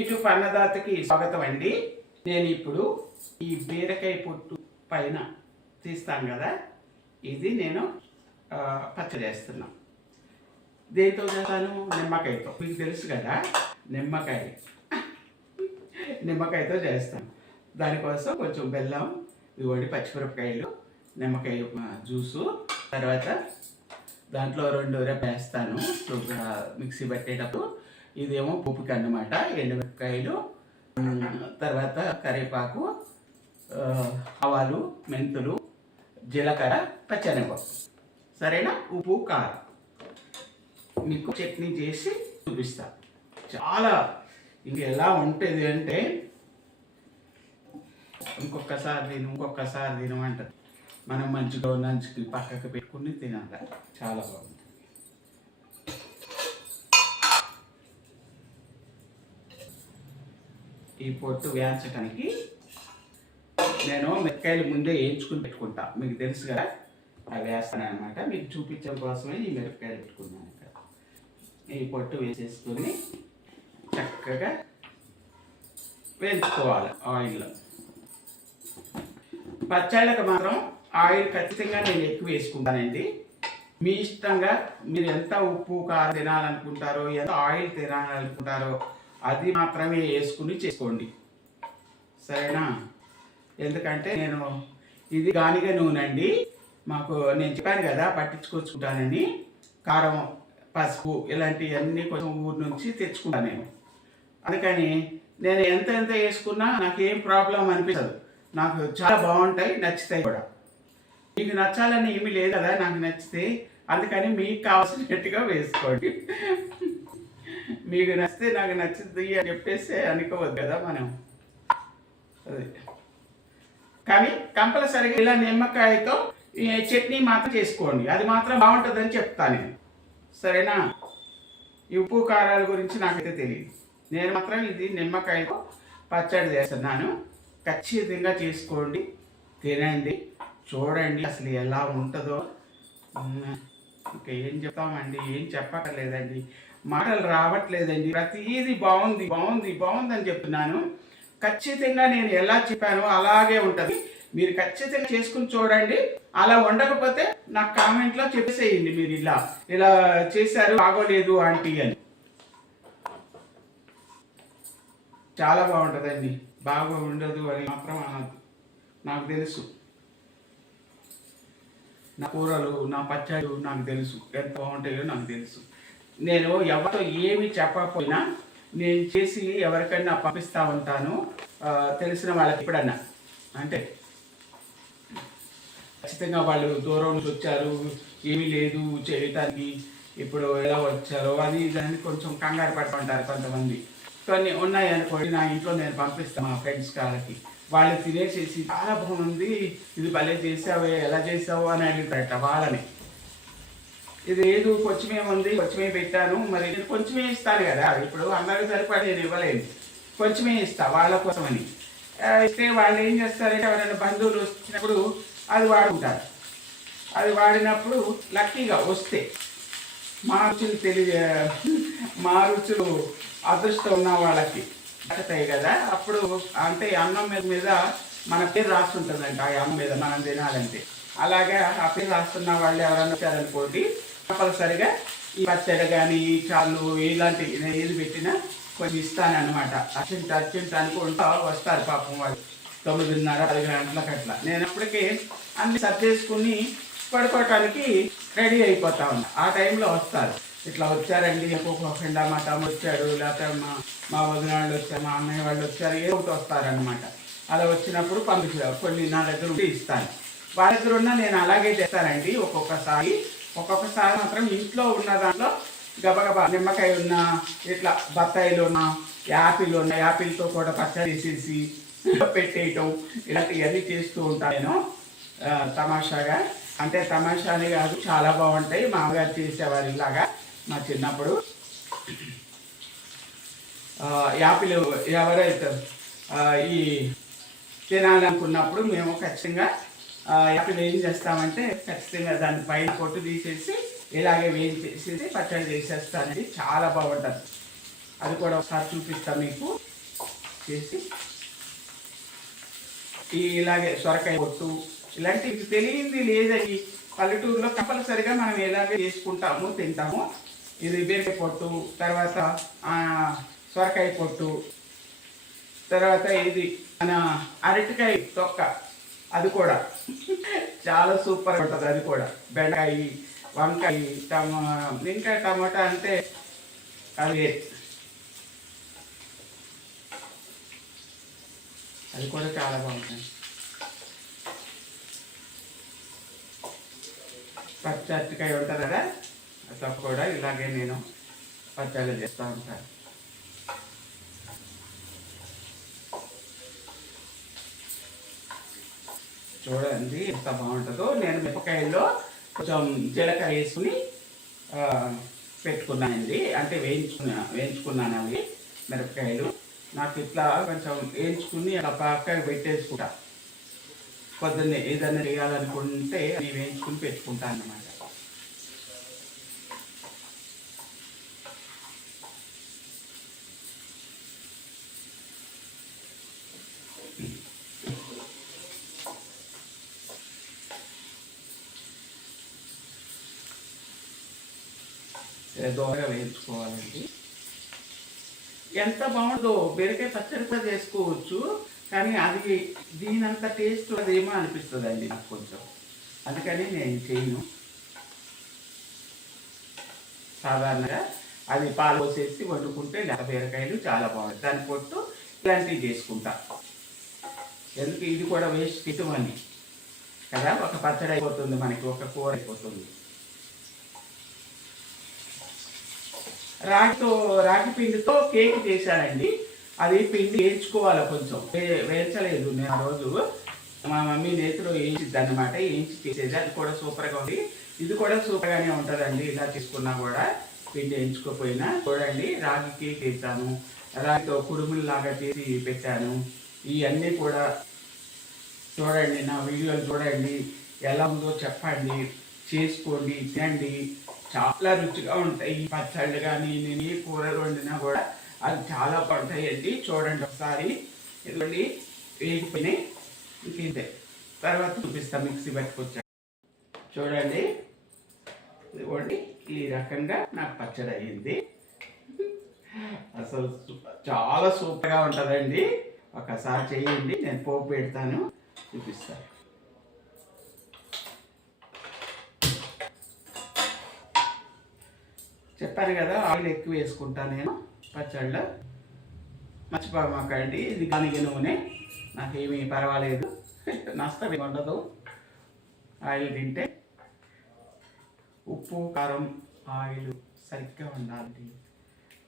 YouTube అన్నదాతకి స్వాగతం అండి. నేను ఇప్పుడు ఈ బీరకాయ పొట్టు పైన తీస్తాను కదా, ఇది నేను పచ్చడి చేస్తున్నాను. దేంతో చేస్తాను? నిమ్మకాయతో. మీకు తెలుసు కదా, నిమ్మకాయతో చేస్తాను. దానికోసం కొంచెం బెల్లం, ఇదిగోండి పచ్చిమిరపకాయలు, నిమ్మకాయ జ్యూసు, తర్వాత దాంట్లో 2 రెబ్బలు వేస్తాను మిక్సీ పట్టేటప్పుడు. ఇదేమో పుప్పుకి అన్నమాట, ఎండుమిరపకాయలు, తర్వాత కరివేపాకు, ఆవాలు, మెంతులు, జీలకర్ర, పచ్చెనగపప్పు. సరేనా? ఉప్పు, కారం. మీకు చట్నీ చేసి చూపిస్తా. చాలా ఇంక ఎలా ఉంటుంది అంటే ఇంకొకసారి తిను అంటారు. మనం మంచిగా నంచుకి పక్కకు పెట్టుకుని తినాలి. చాలా బాగుంటుంది. ఈ పొట్టు వేయించడానికి నేను మిరపకాయలు ముందే వేయించుకుని పెట్టుకుంటా. మీకు తెలుసు కదా, అవి వేస్తాను అనమాట. మీకు చూపించడం కోసమే ఈ మిరపకాయలు పెట్టుకున్నాను. ఇక్కడ ఈ పొట్టు వేసేసుకొని చక్కగా వేయించుకోవాలి ఆయిల్లో. పచ్చళ్ళకి మాత్రం ఆయిల్ ఖచ్చితంగా నేను ఎక్కువ వేసుకుంటానండి. మీ ఇష్టంగా మీరు ఎంత ఉప్పు కారం తినాలనుకుంటారో, ఎంత ఆయిల్ తినాలనుకుంటారో అది మాత్రమే వేసుకుని చేసుకోండి. సరేనా? ఎందుకంటే నేను ఇది గానిగ నూనె అండి. మాకు నేను చెప్పాను కదా పట్టించుకొచ్చుకుంటానని. కారం, పసుపు ఇలాంటివన్నీ కొంచెం ఊరు నుంచి తెచ్చుకుంటాను నేను. అందుకని నేను ఎంత వేసుకున్నా నాకేం ప్రాబ్లం అనిపించదు. నాకు చాలా బాగుంటాయి, నచ్చుతాయి కూడా. మీకు నచ్చాలని ఏమీ లేదు కదా, నాకు నచ్చితే. అందుకని మీకు కావాల్సినట్టుగా వేసుకోండి. మీకు నచ్చితే నాకు నచ్చుద్ది అని చెప్పేసి అనుకోవద్దు కదా మనం. అది కానీ కంపల్సరీగా ఇలా నిమ్మకాయతో చట్నీ మాత్రం చేసుకోండి. అది మాత్రం బాగుంటుందని చెప్తాను నేను. సరేనా? ఈ ఉప్పు కారాల గురించి నాకైతే తెలియదు. నేను మాత్రం ఇది నిమ్మకాయతో పచ్చడి చేస్తున్నాను. ఖచ్చితంగా చేసుకోండి, తినండి, చూడండి అసలు ఎలా ఉంటుందో. ఇంకా ఏం చెప్తామండి, ఏం చెప్పక్కర్లేదండి, మాటలు రావట్లేదండి. ప్రతిదీ బాగుంది బాగుంది బాగుంది అని చెప్తున్నాను. ఖచ్చితంగా నేను ఎలా చెప్పానో అలాగే ఉంటుంది. మీరు ఖచ్చితంగా చేసుకుని చూడండి. అలా ఉండకపోతే నాకు కామెంట్లో చెప్పేసేయండి, మీరు ఇలా చేశారు బాగోలేదు ఆంటీ అని. చాలా బాగుంటుందండి. బాగా ఉండదు అని మాత్రం అనద్దు. నాకు తెలుసు, నా కూరలు, నా పచ్చళ్ళు నాకు తెలుసు ఎంత బాగుంటాయో నాకు తెలుసు. నేను ఎవరితో ఏమి చెప్పకపోయినా నేను చేసి ఎవరికైనా పంపిస్తూ ఉంటాను, తెలిసిన వాళ్ళకి. ఎప్పుడన్నా అంటే ఖచ్చితంగా వాళ్ళు దూరం నుంచి వచ్చారు, ఏమీ లేదు చేయటానికి, ఇప్పుడు ఎలా వచ్చారో అది దాన్ని కొంచెం కంగారు పడుతుంటారు కొంతమంది. కొన్ని ఉన్నాయి అనుకోండి, నా ఇంట్లో నేను పంపిస్తాను మా ఫ్రెండ్స్ వాళ్ళకి. వాళ్ళు తినేసేసి చాలా బాగుంది, ఇది భలే చేసావే, ఎలా చేసావు అని అడుగుతారట వాళ్ళని. ఇది ఏదో కొంచెమే ఉంది, కొంచెమే పెట్టాను, మరి నేను కొంచెమే ఇస్తాను కదా. ఇప్పుడు అందరికి సరిపడి నేను ఇవ్వలేను, కొంచెమే ఇస్తా వాళ్ళ కోసమని. ఇస్తే వాళ్ళు ఏం చేస్తారంటే ఎవరైనా బంధువులు వచ్చినప్పుడు అది వాడుకుంటారు. అది వాడినప్పుడు లక్కీగా వస్తే మా రుచులు అదృష్టం ఉన్న వాళ్ళకి దక్కుతాయి కదా. అప్పుడు అంటే అన్నం మీద మన పేరు రాస్తుంటుందంట. ఆ అన్నం మీద మనం తినాలంటే అలాగా ఆ పేరు రాస్తున్న వాళ్ళు ఎవరన్నా వచ్చారనుకోండి, కంపల్సరిగా ఈ పచ్చడి కానీ ఈ చాలు ఇలాంటి ఏది పెట్టినా కొంచెం ఇస్తానన్నమాట. అర్జెంట్ అనుకుంటా వస్తారు పాపం వాళ్ళు 9:30, 10 గంటలకు అట్లా. నేను అప్పటికే అన్ని సర్దేసుకుని పడుకోవటానికి రెడీ అయిపోతా ఉన్నా. ఆ టైంలో వస్తారు. ఇట్లా వచ్చారండి, ఒక్కొక్క ఫ్రెండ్ మా తమ్ముడు వచ్చాడు, లేకపోతే మా వదిన వాళ్ళు వచ్చారు, మా అన్నయ్య వాళ్ళు వచ్చారు, ఏదో ఒకటి వస్తారనమాట. అలా వచ్చినప్పుడు పంపించారు. కొన్ని నా దగ్గర ఉంటే ఇస్తాను. వాళ్ళ దగ్గర ఉన్న నేను అలాగే చేస్తానండి. ఒక్కొక్కసారి మాత్రం ఇంట్లో ఉన్న దాంట్లో గబగబా నిమ్మకాయ ఉన్నా, ఇట్లా బత్తాయిలు ఉన్నా, యాపిల్తో కూడా పచ్చడి వేసేసి పెట్టేయటం, ఇలాంటివన్నీ చేస్తూ ఉంటాను నేను తమాషాగా. అంటే తమాషానే కాదు, చాలా బాగుంటాయి. మా అమ్మగారు చేసేవారు ఇలాగా మా చిన్నప్పుడు. యాపిల్ ఎవరైతే ఈ తినాలనుకున్నప్పుడు మేము ఖచ్చితంగా యాపిల్ ఏం చేస్తామంటే ఖచ్చితంగా దాని పైన పొట్టు తీసేసి ఇలాగే వేయించేసేసి పచ్చడి చేసేస్తానండి. చాలా బాగుంటుంది. అది కూడా ఒకసారి చూపిస్తా మీకు చేసి. ఇలాగే సొరకాయ పొట్టు ఇలాంటివి తెలియంది లేదండి. పల్లెటూరులో కంపల్సరిగా మనం ఎలాగే చేసుకుంటాము తింటాము. ఇది బీరకాయ పొట్టు, తర్వాత సొరకాయ పొట్టు, తర్వాత ఇది మన అరటికాయ తొక్క, అది కూడా చాలా సూపర్ ఉంటుంది. అది కూడా బెండకాయ, వంకాయ, ఇంకా టమాటా అంటే అది కూడా చాలా బాగుంటుంది. పచ్చి అరటికాయ ఉంటుంది కదా, అది కూడా ఇలాగే నేను పచ్చళ్ళు చేస్తూ ఉంటాను. చూడండి ఎంత బాగుంటుందో. నేను మిరపకాయల్లో కొంచెం జీలకర్ర వేసుకుని పెట్టుకున్నానండి, అంటే వేయించుకున్నాను అవి మిరపకాయలు. నాకు ఇట్లా కొంచెం వేయించుకుని అలా పక్కన పెట్టేసుకుంటా. పొద్దున్నే ఏదైనా చేయాలనుకుంటే నేను వేయించుకుని పెట్టుకుంటాను అన్నమాట. దోరగా వేయించుకోవాలండి. ఎంత బాగుందో, బీరకాయ పచ్చడి కూడా చేసుకోవచ్చు, కానీ అది దీనంత టేస్ట్ అదేమో అనిపిస్తుంది అండి నాకు కొంచెం. అందుకని నేను చేయను. సాధారణంగా అది పాలు పోసేసి వండుకుంటే లేక బీరకాయలు చాలా బాగుంటుంది. దాని పొట్టు ఇలాంటివి చేసుకుంటా. ఎందుకు ఇది కూడా వేస్ట్ ఇటువని కదా, ఒక పచ్చడి అయిపోతుంది మనకి, ఒక కూర అయిపోతుంది. రాగి పిండితో కేక్ చేశానండి. అది పిండి వేయించుకోవాలి, కొంచెం వేయించలేదు నేను ఆ రోజు. మా మమ్మీ నేతిలో వేయించిద్ది అన్నమాట, వేయించి చేసేది. అది కూడా సూపర్గా ఉంది. ఇది కూడా సూపర్గానే ఉంటుందండి. ఇలా చేసుకున్నా కూడా పిండి వేయించుకోపోయినా. చూడండి, రాగి కేక్ వేసాను, రాగితో కుడుముల్లాగా చేసి పెట్టాను. ఇవన్నీ కూడా చూడండి, నా వీడియోలు చూడండి, ఎలా ఉందో చెప్పండి, చేసుకోండి, తినండి. చాలా రుచిగా ఉంటాయి ఈ పచ్చళ్ళు. కానీ నేను ఏ కూరలు వండినా కూడా అది చాలా బాగుంటాయండి. చూడండి ఒకసారి, ఇదిగోండి వేగిపోయినాయి. ఇంకే తర్వాత చూపిస్తాను మిక్సీ పట్టుకొచ్చా. చూడండి, ఇదిగోండి ఈ రకంగా నాకు పచ్చడి అయ్యింది. అసలు చాలా సూపర్గా ఉంటుందండి. ఒకసారి చేయండి, నేను పోపు పెడతాను, చూపిస్తాను. చెప్పాను కదా, ఆయిల్ ఎక్కువ వేసుకుంటాను నేను పచ్చళ్ళు. మర్చిపోమాకండి, ఇది గానిగ నూనె, నాకేమీ పర్వాలేదు, నష్టం ఉండదు ఆయిల్ తింటే. ఉప్పు, కారం, ఆయిల్ సరిగ్గా ఉండాలి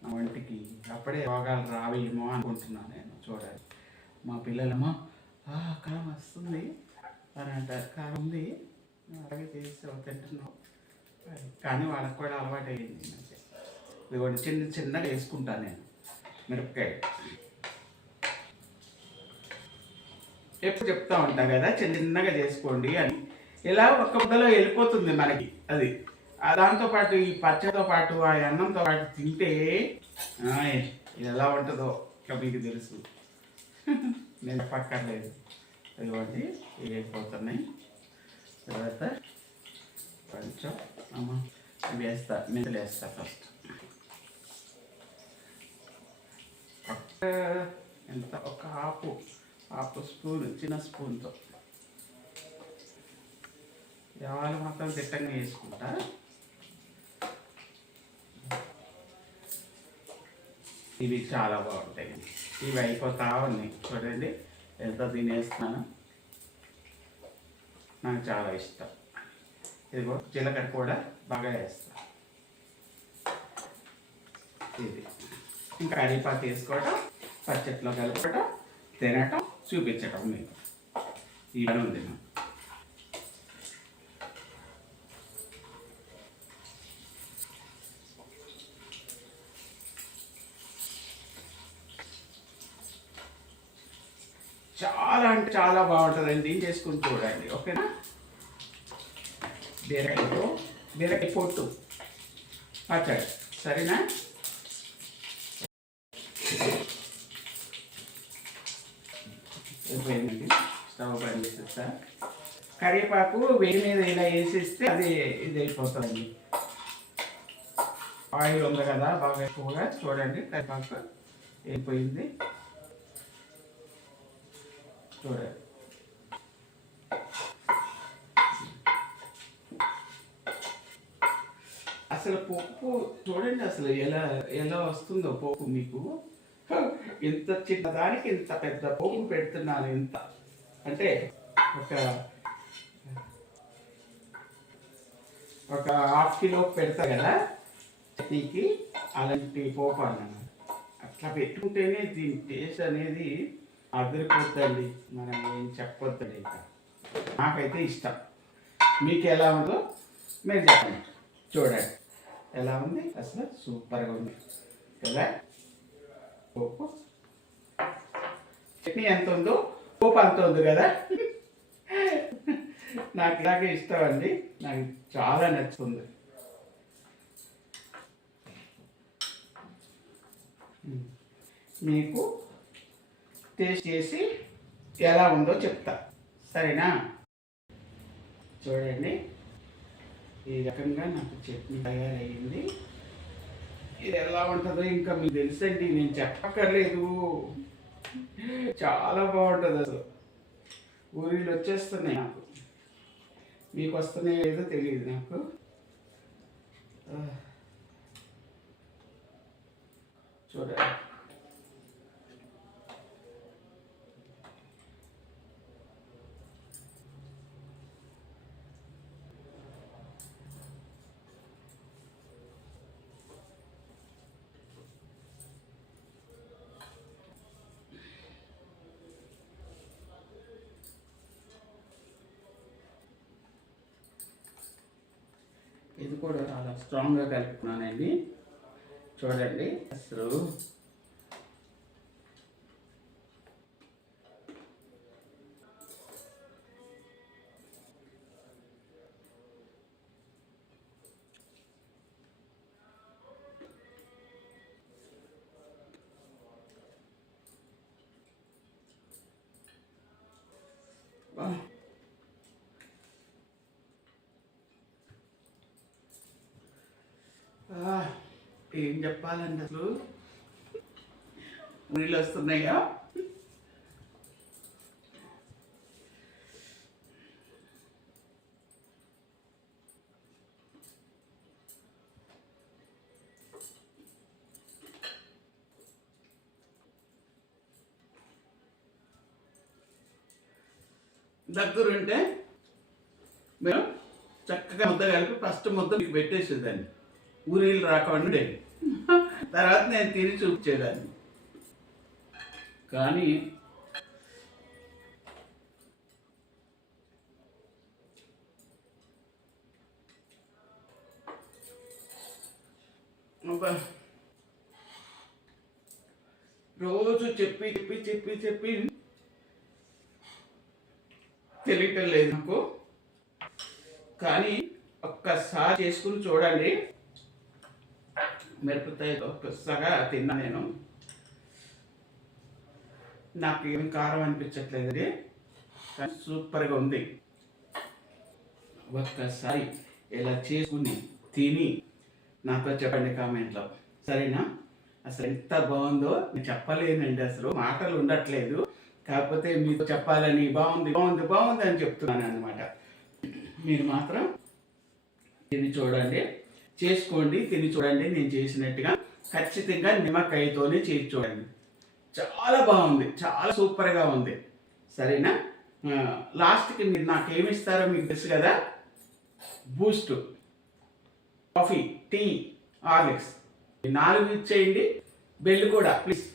నా వంటికి, అప్పుడే రోగాలు రావేమో అనుకుంటున్నాను నేను. చూడాలి, మా పిల్లలేమో కారం వస్తుంది అని అంటారు. కారం ఉంది అలాగే చేసి తింటున్నాం, కానీ వాళ్ళకి కూడా అలవాటు అయ్యింది. ఇది కూడా చిన్నగా వేసుకుంటాను నేను మిరపకాయ. ఎప్పుడు చెప్తా ఉంటా కదా, చిన్నగా చేసుకోండి అని. ఇలా ఒక్క ముద్దలో వెళ్ళిపోతుంది మనకి అది. దాంతోపాటు ఈ పచ్చడితో పాటు ఆ అన్నంతో పాటు తింటే ఇది ఎలా ఉంటుందో మీకు తెలుసు, నేను పక్కర్లేదు. ఇదిగోండి వేగిపోతున్నాయి. తర్వాత కొంచెం వేస్తా, మెంతులు వేస్తా ఫస్ట్. ఎంత, ఒక హాఫ్ స్పూన్, చిన్న స్పూన్తో. ఆవాలు మాత్రం దిట్టంగా వేసుకుంటా. ఇవి చాలా బాగుంటాయి. ఇవి అయిపోతా ఉన్నాయి. చూడండి ఎంత తినేస్తున్నాను, నాకు చాలా ఇష్టం. ఇదిగో జీలకర్ర కూడా బాగా వేస్తా. ఇది ఇంకా కరివేపాకు వేసుకోవటం, పచ్చట్లో కలపటం, తినటం, చూపించటం మీకు ఈ పని ఉంది నాకు. చాలా అంటే చాలా బాగుంటుందండి, చేసుకుని చూడండి. ఓకేనా, బీరకాయ పొట్టు పచ్చడి, సరేనా? చెప్తా. కరివేపాకు వేడి మీద ఇలా వేసేస్తే అది ఇది అయిపోతుంది. ఆయిల్ ఉంది కదా బాగా ఎక్కువగా, చూడండి కరివేపాకు అయిపోయింది చూడండి. అసలు పప్పు చూడండి అసలు ఎలా ఎలా వస్తుందో పప్పు మీకు. ఇంత చిన్నదానికి ఇంత పెద్ద పప్పు పెడుతున్నాను. ఇంత అంటే ఒక ఒక హాఫ్ కిలో పెడతా కదా చట్నీకి, అలాంటి పోపు అన్నాను. అట్లా పెట్టుకుంటేనే దీని టేస్ట్ అనేది అదిరిపోద్దండి. మనం ఏం చెప్పొద్దండి. ఇంకా నాకైతే ఇష్టం. మీకు ఎలా ఉందో మీరు చెప్పండి. చూడండి ఎలా ఉంది, అసలు సూపర్గా ఉంది కదా. పోపు చట్నీ ఎంత ఉందో పోపు అంత ఉంది కదా. నాకు ఇలాగే ఇష్టం అండి, నాకు చాలా నచ్చుతుంది. మీకు టేస్ట్ చేసి ఎలా ఉందో చెప్తా, సరేనా? చూడండి ఈ రకంగా నాకు చట్నీ తయారయ్యింది. ఇది ఎలా ఉంటుందో ఇంకా మీకు తెలుసండి, నేను చెప్పక్కర్లేదు. చాలా బాగుంటుంది అసలు. ఊరిలో వచ్చేస్తున్నాయి నాకు, మీకు వస్తున్నాయో ఏదో తెలియదు నాకు. చూడండి ఇది కూడా చాలా స్ట్రాంగ్గా కలుపుకున్నానండి. చూడండి అసలు ఏం చెప్పాలండి, అసలు నీళ్ళు వస్తున్నాయా. దగ్గరుంటే మేము చక్కగా ముద్ద కలిపి ఫస్ట్ ముద్ద మీకు పెట్టేసేదాన్ని, ఊరిళ్ళు రాకుండా. తర్వాత నేను తిని చూపించేదాన్ని. కానీ రోజు చెప్పి చెప్పి చెప్పి చెప్పి తెలియటం లేదు నాకు. కానీ ఒక్కసారి చేసుకుని చూడండి. మిరపకాయ ఒక్కసారిగా తిన్నా నేను, నాకు ఏమి కారం అనిపించట్లేదు. అది కానీ సూపర్గా ఉంది. ఒక్కసారి ఇలా చేసుకుని తిని నాతో చెప్పండి కామెంట్లో, సరేనా? అసలు ఎంత బాగుందో నేను చెప్పలేనండి, అసలు మాటలు ఉండట్లేదు. కాకపోతే మీతో చెప్పాలని బాగుంది బాగుంది బాగుంది అని చెప్తున్నాను అనమాట. మీరు మాత్రం తిని చూడండి, చేసుకోండి, తిని చూడండి. నేను చేసినట్టుగా ఖచ్చితంగా నిమ్మకాయతోనే చేసి చూడండి. చాలా బాగుంది, చాలా సూపర్గా ఉంది, సరేనా? లాస్ట్కి మీరు నాకు ఏమిస్తారో మీకు తెలుసు కదా. బూస్ట్, కాఫీ, టీ, హార్లిక్స్ 4 ఇచ్చేయండి. బెల్ కూడా ప్లీజ్.